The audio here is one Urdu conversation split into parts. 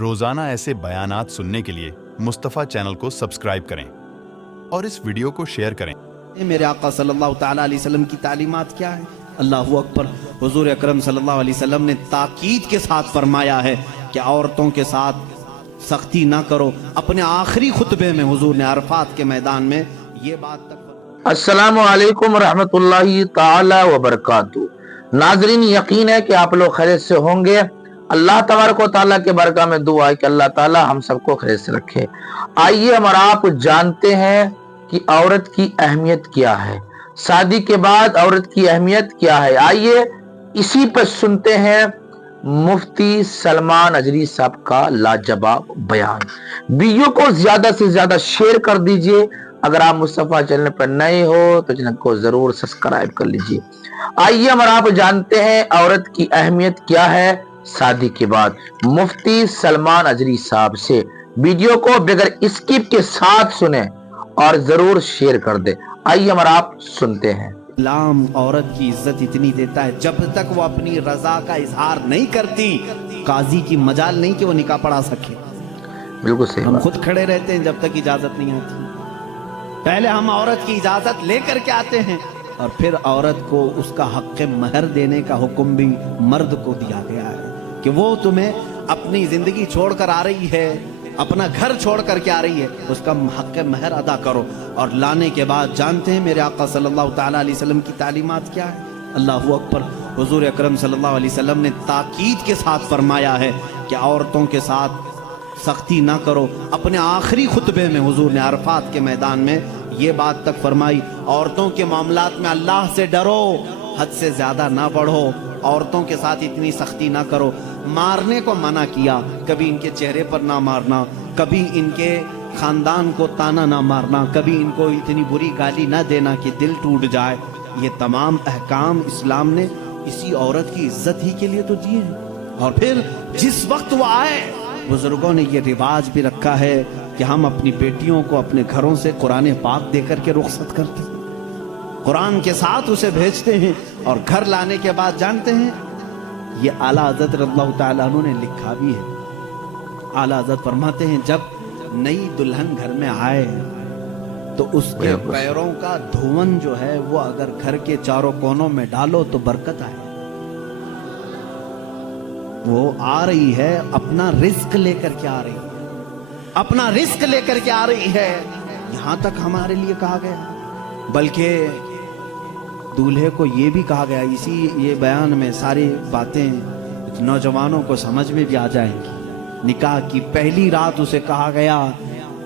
روزانہ ایسے بیانات سننے کے لیے مصطفیٰ چینل کو سبسکرائب کریں اور اس ویڈیو کو شیئر کریں۔ میرے آقا صلی اللہ تعالیٰ علیہ وسلم کی تعلیمات کیا ہے؟ اللہ اکبر۔ حضور اکرم صلی اللہ علیہ وسلم نے تاکید کے ساتھ فرمایا ہے کہ عورتوں کے ساتھ سختی نہ کرو۔ اپنے آخری خطبے میں حضور نے عرفات کے میدان میں یہ بات تک۔ السلام علیکم ورحمۃ اللہ تعالی وبرکاتہ۔ ناظرین، یقین ہے کہ آپ لوگ خیریت سے ہوں گے۔ اللہ تبارک و تعالیٰ کے برکہ میں دعا ہے کہ اللہ تعالیٰ ہم سب کو خیریت سے رکھے۔ آئیے ہم اور آپ جانتے ہیں کہ عورت کی اہمیت کیا ہے، شادی کے بعد عورت کی اہمیت کیا ہے۔ آئیے اسی پر سنتے ہیں مفتی سلمان اجری صاحب کا لاجواب بیان۔ ویڈیو کو زیادہ سے زیادہ شیئر کر دیجئے۔ اگر آپ مصطفیٰ چینل پر نئے ہو تو چینل کو ضرور سبسکرائب کر لیجئے۔ آئیے ہم اور آپ جانتے ہیں عورت کی اہمیت کیا ہے شادی کے بعد، مفتی سلمان اجری صاحب سے۔ ویڈیو کو بغیر اسکپ کے ساتھ سنیں اور ضرور شیئر کر دیں۔ آئیے ہم اور آپ سنتے ہیں۔ اسلام عورت کی عزت اتنی دیتا ہے، جب تک وہ اپنی رضا کا اظہار نہیں کرتی قاضی کی مجال نہیں کہ وہ نکاح پڑھا سکے۔ بالکل صحیح ہم بات۔ خود کھڑے رہتے ہیں جب تک اجازت نہیں آتی۔ پہلے ہم عورت کی اجازت لے کر کے آتے ہیں اور پھر عورت کو اس کا حق مہر دینے کا حکم بھی مرد کو دیا گیا ہے کہ وہ تمہیں اپنی زندگی چھوڑ کر آ رہی ہے، اپنا گھر چھوڑ کر کے آ رہی ہے، اس کا حق مہر ادا کرو۔ اور لانے کے بعد جانتے ہیں میرے آقا صلی اللہ تعالیٰ علیہ وسلم کی تعلیمات کیا ہے؟ اللہ اکبر۔ حضور اکرم صلی اللہ علیہ وسلم نے تاکید کے ساتھ فرمایا ہے کہ عورتوں کے ساتھ سختی نہ کرو۔ اپنے آخری خطبے میں حضور نے عرفات کے میدان میں یہ بات تک فرمائی، عورتوں کے معاملات میں اللہ سے ڈرو، حد سے زیادہ نہ بڑھو، عورتوں کے ساتھ اتنی سختی نہ کرو۔ مارنے کو منع کیا، کبھی ان کے چہرے پر نہ مارنا، کبھی ان کے خاندان کو تانا نہ مارنا، کبھی ان کو اتنی بری گالی نہ دینا کہ دل ٹوٹ جائے۔ یہ تمام احکام اسلام نے اسی عورت کی عزت ہی کے لیے تو دیے ہیں۔ اور پھر جس وقت وہ آئے، بزرگوں نے یہ رواج بھی رکھا ہے کہ ہم اپنی بیٹیوں کو اپنے گھروں سے قرآن پاک دے کر کے رخصت کرتے ہیں، قرآن کے ساتھ اسے بھیجتے ہیں، اور گھر لانے کے بعد جانتے ہیں یہ اعلیٰ حضرت رضی اللہ تعالیٰ عنہ نے لکھا بھی ہے۔ اعلیٰ حضرت فرماتے ہیں جب نئی دلہن گھر میں آئے تو اس کے پیروں کا دھون جو ہے وہ اگر گھر کے چاروں کونوں میں ڈالو تو برکت آئے۔ وہ آ رہی ہے اپنا رزق لے کر کے آ رہی ہے، اپنا رزق لے کر کے آ رہی ہے، یہاں تک ہمارے لیے کہا گیا۔ بلکہ دولہے کو یہ بھی کہا گیا، اسی یہ بیان میں ساری باتیں نوجوانوں کو سمجھ میں بھی آ جائیں گی۔ نکاح کی پہلی رات اسے کہا گیا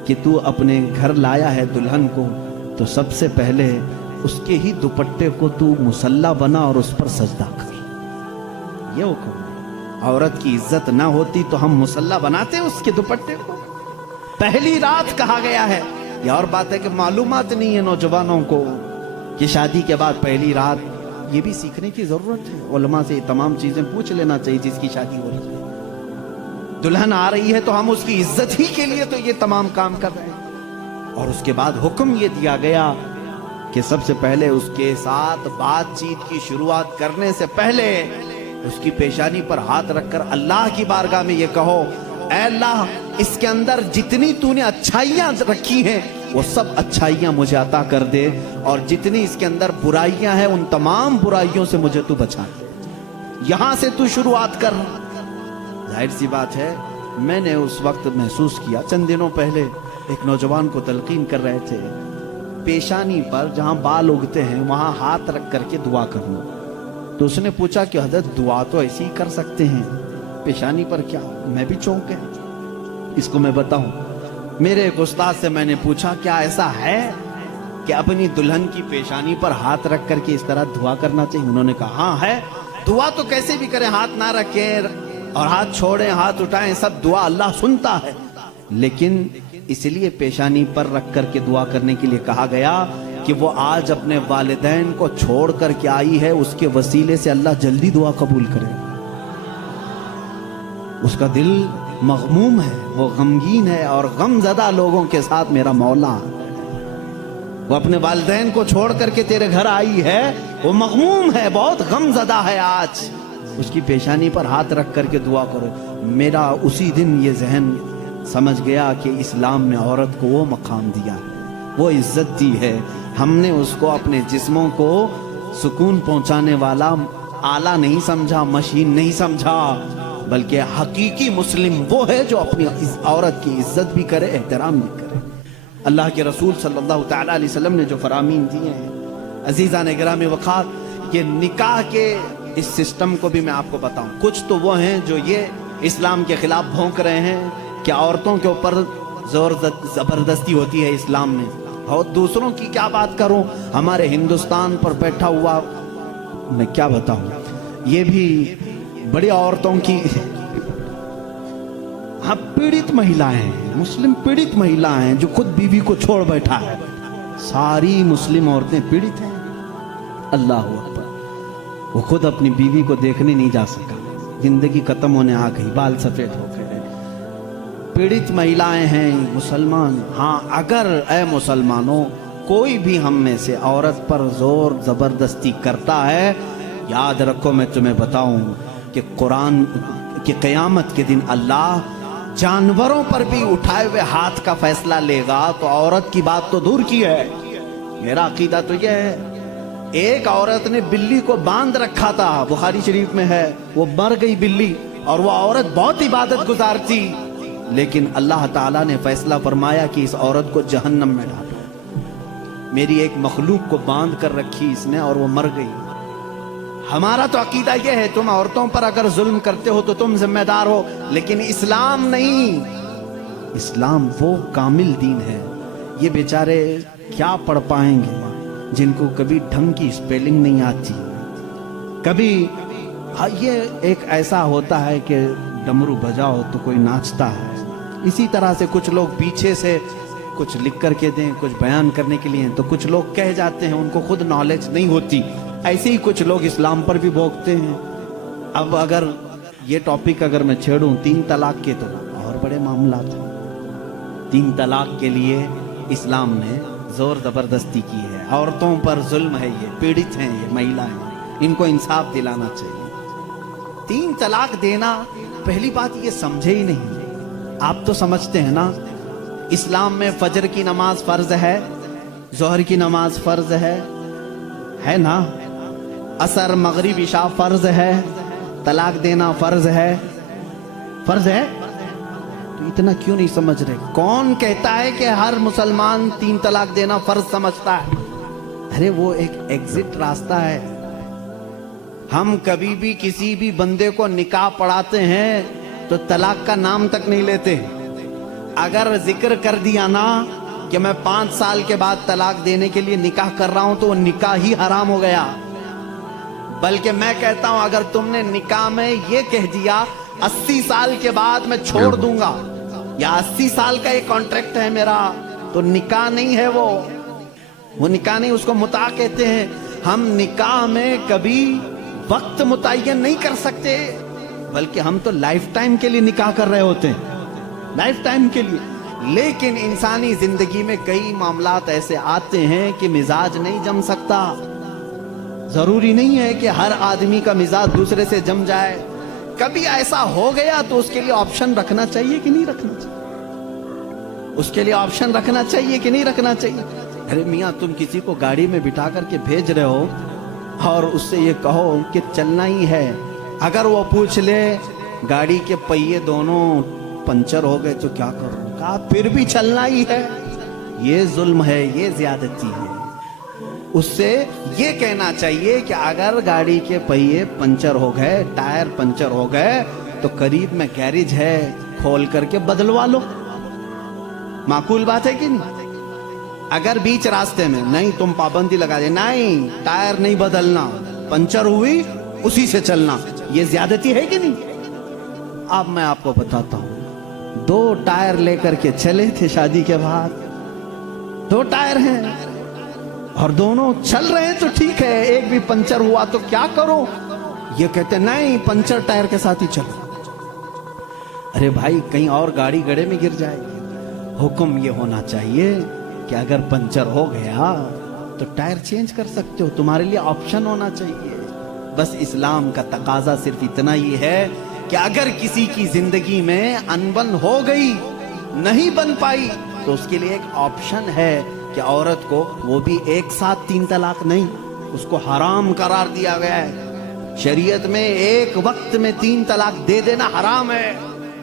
کہ تو اپنے گھر لایا ہے دلہن کو تو سب سے پہلے اس کے ہی دوپٹے کو تو مصلی بنا اور اس پر سجدہ کر۔ یہ حکم ہے۔ عورت کی عزت نہ ہوتی تو ہم مصلی بناتے اس کے دوپٹے کو؟ پہلی رات کہا گیا ہے۔ یہ اور بات ہے کہ معلومات نہیں ہے نوجوانوں کو کہ شادی کے بعد پہلی رات، یہ بھی سیکھنے کی ضرورت ہے۔ علماء سے یہ تمام چیزیں پوچھ لینا چاہیے جس کی شادی ہو رہی ہے۔ دلہن آ رہی ہے تو ہم اس کی عزت ہی کے لیے تو یہ تمام کام کر رہے ہیں۔ اور اس کے بعد حکم یہ دیا گیا کہ سب سے پہلے اس کے ساتھ بات چیت کی شروعات کرنے سے پہلے اس کی پیشانی پر ہاتھ رکھ کر اللہ کی بارگاہ میں یہ کہو، اے اللہ، اس کے اندر جتنی تو نے اچھائیاں رکھی ہیں وہ سب اچھائیاں مجھے عطا کر دے، اور جتنی اس کے اندر برائیاں ہیں ان تمام برائیوں سے مجھے تو بچا دے۔ یہاں سے تو شروعات کر۔ ظاہر سی بات ہے، میں نے اس وقت محسوس کیا، چند دنوں پہلے ایک نوجوان کو تلقین کر رہے تھے، پیشانی پر جہاں بال اگتے ہیں وہاں ہاتھ رکھ کر کے دعا کرنا۔ تو اس نے پوچھا کہ حضرت دعا تو ایسے ہی کر سکتے ہیں، پیشانی پر کیا؟ میں بھی چونک گیا۔ اس کو میں بتاؤں، میرے ایک استاد سے میں نے پوچھا کیا ایسا ہے کہ اپنی دلہن کی پیشانی پر ہاتھ رکھ کر کے اس طرح دعا کرنا چاہیے؟ انہوں نے کہا ہاں ہے۔ دعا تو کیسے بھی کریں، ہاتھ نہ رکھیں اور ہاتھ چھوڑیں، ہاتھ اٹھائیں، سب دعا اللہ سنتا ہے، لیکن اس لیے پیشانی پر رکھ کر کے دعا کرنے کے لیے کہا گیا کہ وہ آج اپنے والدین کو چھوڑ کر کے آئی ہے، اس کے وسیلے سے اللہ جلدی دعا قبول کرے۔ اس کا دل مغموم ہے، وہ غمگین ہے، اور غم زدہ لوگوں کے ساتھ میرا مولا، وہ اپنے والدین کو چھوڑ کر کے تیرے گھر آئی ہے، وہ مغموم ہے، بہت غم زدہ ہے آج۔ اس کی پیشانی پر ہاتھ رکھ کر کے دعا کرو. میرا اسی دن یہ ذہن سمجھ گیا کہ اسلام میں عورت کو وہ مقام دیا ہے, وہ عزت دی ہے. ہم نے اس کو اپنے جسموں کو سکون پہنچانے والا آلہ نہیں سمجھا, مشین نہیں سمجھا, بلکہ حقیقی مسلم وہ ہے جو اپنی عورت کی عزت بھی کرے, احترام بھی کرے. اللہ کے رسول صلی اللہ تعالی علیہ وسلم نے جو فرامین دیے ہیں عزیزان گرامی وقار, یہ نکاح کے اس سسٹم کو بھی میں آپ کو بتاؤں. کچھ تو وہ ہیں جو یہ اسلام کے خلاف بھونک رہے ہیں کہ عورتوں کے اوپر زور زبردستی ہوتی ہے اسلام میں, اور دوسروں کی کیا بات کروں, ہمارے ہندوستان پر بیٹھا ہوا میں کیا بتاؤں, یہ بھی بڑی عورتوں کی ہاں پیڑت مہیلائیں ہیں, مسلم پیڑت مہیلائیں ہیں جو خود بیوی کو چھوڑ بیٹھا ہے. ساری مسلم عورتیں پیڑت ہیں. اللہ اکبر, وہ خود اپنی بیوی کو دیکھنے نہیں جا سکا, زندگی ختم ہونے آ گئی, بال سفید ہو گئے. پیڑت مہیلائیں ہیں مسلمان. ہاں اگر اے مسلمانوں کوئی بھی ہم میں سے عورت پر زور زبردستی کرتا ہے, یاد رکھو میں تمہیں بتاؤں کہ قرآن کی قیامت کے دن اللہ جانوروں پر بھی اٹھائے ہوئے ہاتھ کا فیصلہ لے گا, تو عورت کی بات تو دور کی ہے. میرا عقیدہ تو یہ ہے, ایک عورت نے بلی کو باندھ رکھا تھا, بخاری شریف میں ہے, وہ مر گئی بلی, اور وہ عورت بہت عبادت گزار تھی, لیکن اللہ تعالیٰ نے فیصلہ فرمایا کہ اس عورت کو جہنم میں ڈالو. میری ایک مخلوق کو باندھ کر رکھی اس نے اور وہ مر گئی. ہمارا تو عقیدہ یہ ہے تم عورتوں پر اگر ظلم کرتے ہو تو تم ذمہ دار ہو, لیکن اسلام نہیں. اسلام وہ کامل دین ہے. یہ بیچارے کیا پڑھ پائیں گے جن کو کبھی ڈھنگ کی اسپیلنگ نہیں آتی, کبھی یہ ایک ایسا ہوتا ہے کہ ڈمرو بجاؤ تو کوئی ناچتا ہے. اسی طرح سے کچھ لوگ پیچھے سے کچھ لکھ کر کے دیں, کچھ بیان کرنے کے لیے, تو کچھ لوگ کہہ جاتے ہیں, ان کو خود نالج نہیں ہوتی. ایسے ہی کچھ لوگ اسلام پر بھی بھوکتے ہیں. اب اگر یہ ٹاپک اگر میں چھیڑوں 3 طلاق کے, تو اور بڑے معاملات ہیں. 3 طلاق کے لیے اسلام نے زور زبردستی کی ہے. عورتوں پر ظلم ہے, یہ پیڑت ہیں, یہ مہیلائیں, ان کو انصاف دلانا چاہیے. 3 طلاق دینا, پہلی بات یہ سمجھے ہی نہیں. آپ تو سمجھتے ہیں نا اسلام میں فجر کی نماز فرض ہے, ظہر کی نماز فرض ہے نا, عصر مغرب عشاء فرض ہے, طلاق دینا فرض ہے, فرض ہے. تو اتنا کیوں نہیں سمجھ رہے؟ کون کہتا ہے کہ ہر مسلمان 3 طلاق دینا فرض سمجھتا ہے؟ ارے وہ ایک ایگزٹ راستہ ہے. ہم کبھی بھی کسی بھی بندے کو نکاح پڑھاتے ہیں تو طلاق کا نام تک نہیں لیتے. اگر ذکر کر دیا نا کہ میں 5 سال کے بعد طلاق دینے کے لیے نکاح کر رہا ہوں, تو وہ نکاح ہی حرام ہو گیا. بلکہ میں کہتا ہوں اگر تم نے نکاح میں یہ کہہ دیا 80 سال کے بعد میں چھوڑ دوں گا, یا 80 سال کا یہ کانٹریکٹ ہے میرا, تو نکاح نہیں ہے وہ نکاح نہیں, اس کو متاع کہتے ہیں. ہم نکاح میں کبھی وقت متعین نہیں کر سکتے, بلکہ ہم تو لائف ٹائم کے لیے نکاح کر رہے ہوتے ہیں, لائف ٹائم کے لیے. لیکن انسانی زندگی میں کئی معاملات ایسے آتے ہیں کہ مزاج نہیں جم سکتا. ضروری نہیں ہے کہ ہر آدمی کا مزاج دوسرے سے جم جائے. کبھی ایسا ہو گیا تو اس کے لیے آپشن رکھنا چاہیے کہ نہیں رکھنا چاہیے؟ اس کے لیے آپشن رکھنا چاہیے کہ نہیں رکھنا چاہیے؟ ارے میاں تم کسی کو گاڑی میں بٹھا کر کے بھیج رہے ہو اور اس سے یہ کہو کہ چلنا ہی ہے, اگر وہ پوچھ لے گاڑی کے پہیے دونوں پنچر ہو گئے تو کیا کروں, کہا پھر بھی چلنا ہی ہے. یہ ظلم ہے, یہ زیادتی ہے. اس سے یہ کہنا چاہیے کہ اگر گاڑی کے پہیے پنچر ہو گئے, ٹائر پنچر ہو گئے, تو قریب میں گیریج ہے, کھول کر کے بدلوا لو. معقول بات ہے کہ نہیں؟ اگر بیچ راستے میں نہیں تم پابندی لگا دے, نہیں ٹائر نہیں بدلنا, پنچر ہوئی اسی سے چلنا, یہ زیادتی ہے کہ نہیں؟ اب میں آپ کو بتاتا ہوں, 2 ٹائر لے کر کے چلے تھے شادی کے بعد, 2 ٹائر ہیں اور دونوں چل رہے ہیں تو ٹھیک ہے, ایک بھی پنچر ہوا تو کیا کرو؟ یہ کہتے نہیں پنچر ٹائر کے ساتھ ہی چلو. ارے بھائی کہیں اور گاڑی گڑے میں گر جائے گی. حکم یہ ہونا چاہیے کہ اگر پنچر ہو گیا تو ٹائر چینج کر سکتے ہو, تمہارے لیے آپشن ہونا چاہیے. بس اسلام کا تقاضا صرف اتنا ہی ہے کہ اگر کسی کی زندگی میں انبن ہو گئی، نہیں بن پائی، تو اس کے لیے ایک آپشن ہے کہ عورت کو، وہ بھی ایک ساتھ 3 طلاق نہیں، اس کو حرام قرار دیا گیا ہے شریعت میں۔ ایک وقت میں 3 طلاق دے دینا حرام ہے۔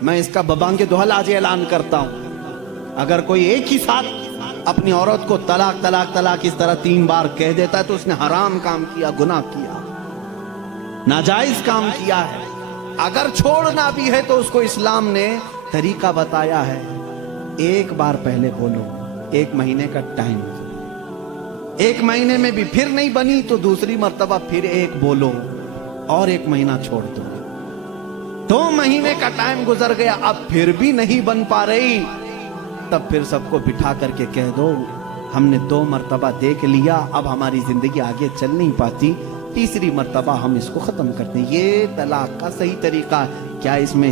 میں اس کا ببانگ دہل آج اعلان کرتا ہوں، اگر کوئی ایک ہی ساتھ اپنی عورت کو طلاق طلاق طلاق اس طرح 3 بار کہہ دیتا ہے تو اس نے حرام کام کیا، گناہ کیا، ناجائز کام کیا ہے۔ اگر چھوڑنا بھی ہے تو اس کو اسلام نے طریقہ بتایا ہے، 1 بار پہلے بولو، 1 مہینے کا ٹائم، 1 مہینے میں بھی پھر نہیں بنی تو دوسری مرتبہ پھر 1 بولو اور 1 مہینہ چھوڑ دو۔ 2 مہینے کا ٹائم گزر گیا، اب پھر بھی نہیں بن پا رہی، تب پھر سب کو بٹھا کر کے کہہ دو ہم نے 2 مرتبہ دیکھ لیا، اب ہماری زندگی آگے چل نہیں پاتی، تیسری مرتبہ ہم اس کو ختم کرتے ہیں۔ یہ طلاق کا صحیح طریقہ ہے۔ کیا اس میں